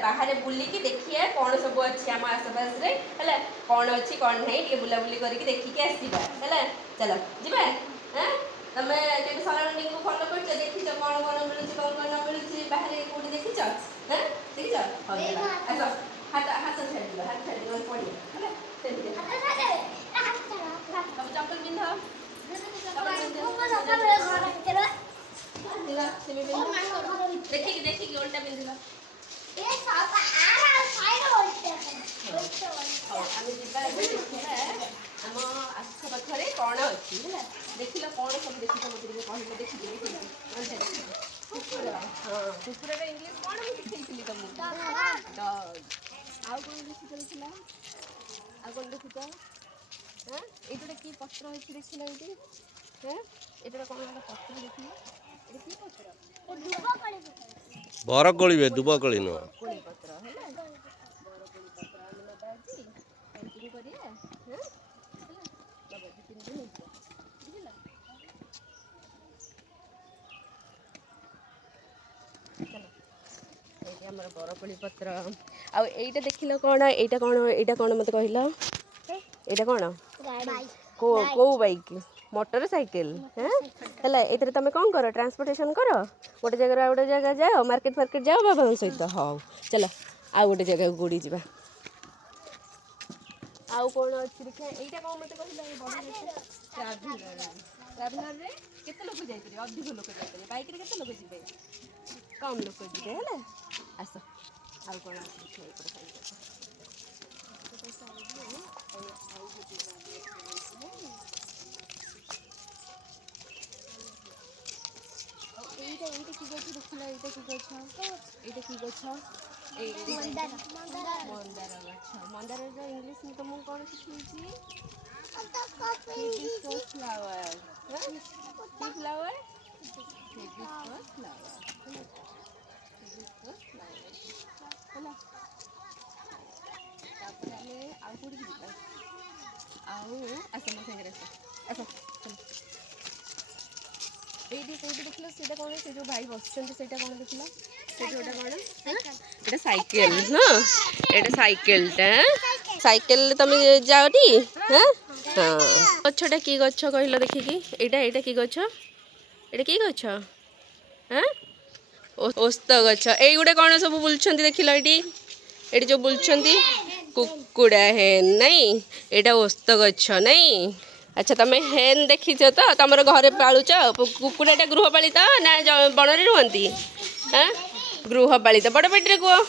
बाहर बुलिकी देखिए कौन सब अच्छी आम आसपास रे है कौन अच्छी कौन नहीं टे बुलाबुली करके देखिए आसवा है चलो जीवा हाँ तुम सराउंडिंग को फॉलो कर देखी कौन कौन मिलूँ कौन कौन न मिलूँ बाहर कौटी देखी हाँ देखी आस हाथ हाथ छाड़ हाथ छाड़ पड़े तुम चप्पल पिंध देखिए देखिए उल्टा पिंधिल आम आखपाखे कौन अच्छी है देख कौन सब देख मत देखिए हाँ कुकुर इंग्लीश कौन मुझे शिखी तुमको डग आउ कौन देखी आउ कौन देखुच हाँ ये कि पत्र अच्छी देख ला ये हाँ ये कौन गोटे पत्र देखिए ये कि पत्र बरकोली दुबकोली नुह कोली पत्र है बरकोली पत्र आम नवा आज पेंटिंग करिए हाँ नवा 2-3 दिन बुझल चलो ये आमर बरकोली पत्र आईटा देख लो कौन यहाँ कौन मत कहल यहाँ कौन को बाइक मोटर साइकिल हाँ है तुम कौन कर ट्रांसपोर्टेशन कर गोटे जगह गोटे जगह जाओ मार्केट फार्केट जाओ बाबा सहित हाँ चलो आउ गोटे जगह गोड़ी जा आउ कौन अच्छी देखिए यहाँ कौन मत कहल ट्राभेलर केते लोक जाइए अधिक लोक जाइए बाइक रे केते लोक जीवे कम लोक जीवे है आस आउ कौन এইটা কি গছ দেখিলা এইটা কি গছ মন্দার গছ মন্দারের ইংলিশ মু তোমাকে কোন শিখাইছি হিবিস্কাস ফ্লাওয়ার কি flower hibiscus flower hibiscus flower হলো তারপরে আমি আর কোটি দিবা আউ আচ্ছা মো সঙ্গে আচ্ছা আচ্ছা এইটি সেইটি দেখিল সেটা কোন সে যে ভাই বসছেন সেটা কোন দেখিল সেটা ওটা কোন এটা সাইকেল না এটা সাইকেলটা সাইকেল তুমি যাওটি হ্যাঁ হ্যাঁ গছটা কি গছ কহিল দেখিকি এইটা এইটা কি গছ এটা কি গছ হ্যাঁ ওস্ত গছ এই গুড়ে কোন সব বুলছন্তি দেখিল এটি এটি যে বুলছন্তি কুকুড়া হেন নাই এটা ওস্ত গছ নাই अच्छा तुम हेन देखीच तो तुम घरे पालुच कुकुड़ा गृहपालित ना बणरे रुहति हाँ गृहपालित बड़ पेटे कह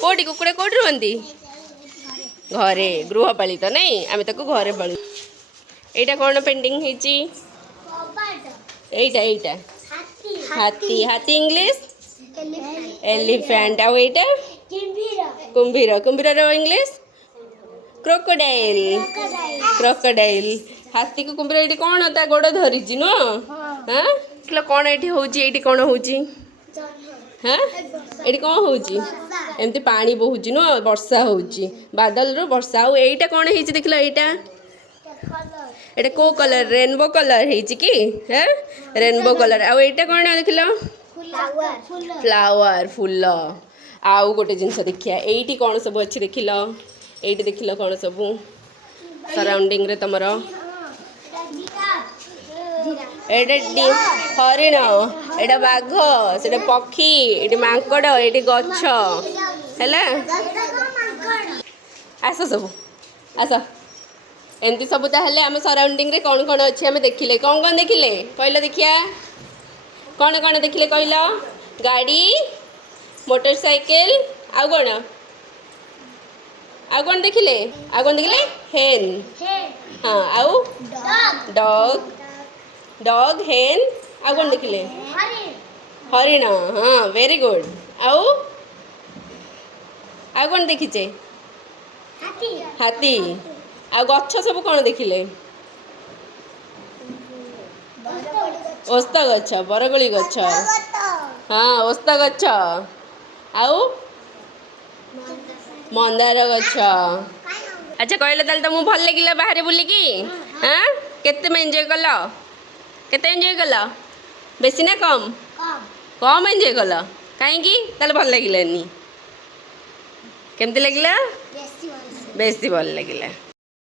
कौटी कुकुड़ा कौटी रुहति घरे गृहपालित नहीं आम ताको घरे पालु एटा कौन पेंटिंग होती एटा हाथी हाथी इंग्लिश एलिफेंट आउ एटा कुंभीर कुंभीर इंग्लिश क्रोकोडाइल क्रोकोडाइल हाथी को कुंभीर ये कौन ता गोड़ धरी नुह हाँ कौन ये होती कौन होची हाँ ये कौन होची एमती पानी बहुची नुह वर्षा होची बादल रो वर्षा आउ एटा कौन है देख लो एटा को कलर रेनबो कलर है कि हाँ रेनबो कलर आउ एटा कौन देख लो फ्लावर फूल आउ गोटे जिनस देखिया एटी कौन सब अच्छी देख लो ये देख लो कौन सब सराउंडिंग रे तुमर हरिण एटा बाघ से पक्षी ये मांकड़ ये गछ है आस सब आस एमती सब ताहले आम सराउंडिंग रे कौन कौन अच्छे आम देखिले कौन कौन देखिले कहल देखिया कौन कौन देखिले कहल गाड़ी मोटरसाइकिल आउ कौन आउ कौन देखिले हेन हाँ आउ डॉग डॉग हेन आउ कौन देखिले हरिण हाँ वेरी गुड आउ कौन देखीचे हाथी आउ गछ सब कौन देखिले ओस्त गछ बरगोली गछ हाँ ओस्त गछ आउ मंदार गछ अच्छा कहले ताल तुमको भल लगे बाहर बुलिकी हाँ केते में एंजॉय कल केते एंजॉय कल बेसी ना कम कम एंजॉय कल कहीं ताल भल लगे କେମିତି ଲାଗିଲା? ବେଶୀ ଭଲ ବେଶୀ ଭଲ ଲାଗିଲା।